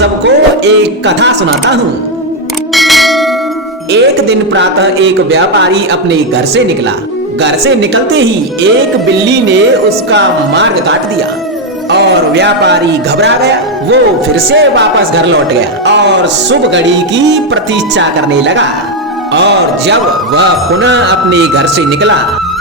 सबको एक कथा सुनाता हूँ। एक दिन प्रातः एक व्यापारी अपने घर से निकला। घर से निकलते ही एक बिल्ली ने उसका मार्ग काट दिया और व्यापारी घबरा गया। वो फिर से वापस घर लौट गया और शुभ घड़ी की प्रतीक्षा करने लगा। और जब वह पुनः अपने घर से निकला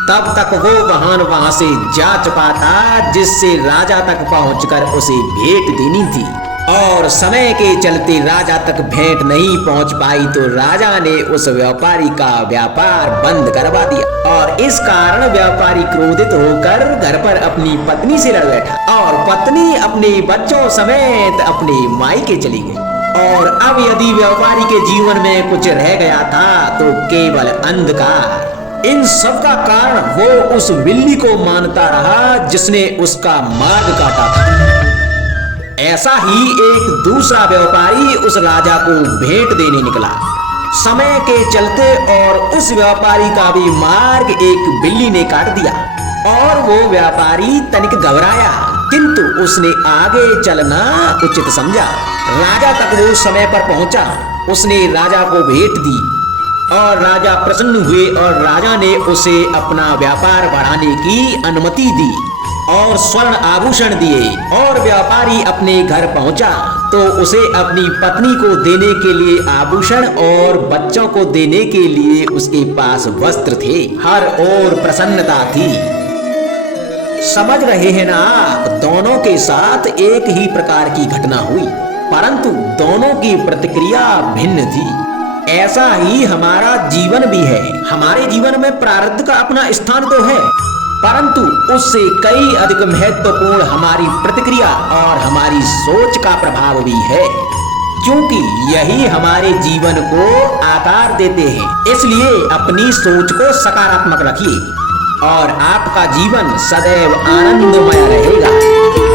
तब तक वो वाहन वहां से जा चुका था, जिससे राजा तक पहुंचकर उसे भेंट देनी थी। और समय के चलते राजा तक भेंट नहीं पहुंच पाई तो राजा ने उस व्यापारी का व्यापार बंद करवा दिया। और इस कारण व्यापारी क्रोधित होकर घर पर अपनी पत्नी से लड़ बैठा और पत्नी अपने बच्चों समेत अपने मायके चली गई। और अब यदि व्यापारी के जीवन में कुछ रह गया था तो केवल अंधकार। इन सब का कारण वो उस बिल्ली को मानता रहा जिसने उसका मार्ग काटा था। ऐसा ही एक दूसरा व्यापारी उस राजा को भेंट देने निकला। समय के चलते और उस व्यापारी का भी मार्ग एक बिल्ली ने काट दिया और वो व्यापारी तनिक घबराया, किंतु उसने आगे चलना उचित समझा। राजा तक वो समय पर पहुंचा। उसने राजा को भेंट दी और राजा प्रसन्न हुए और राजा ने उसे अपना व्यापार बढ़ाने की अनुमति दी और स्वर्ण आभूषण दिए। और व्यापारी अपने घर पहुंचा तो उसे अपनी पत्नी को देने के लिए आभूषण और बच्चों को देने के लिए उसके पास वस्त्र थे। हर ओर प्रसन्नता थी। समझ रहे हैं ना आप, दोनों के साथ एक ही प्रकार की घटना हुई, परंतु दोनों की प्रतिक्रिया भिन्न थी। ऐसा ही हमारा जीवन भी है। हमारे जीवन में प्रारब्ध का अपना स्थान तो है, परंतु उससे कई अधिक महत्वपूर्ण हमारी प्रतिक्रिया और हमारी सोच का प्रभाव भी है, क्योंकि यही हमारे जीवन को आकार देते हैं। इसलिए अपनी सोच को सकारात्मक रखिए और आपका जीवन सदैव आनंदमय रहेगा।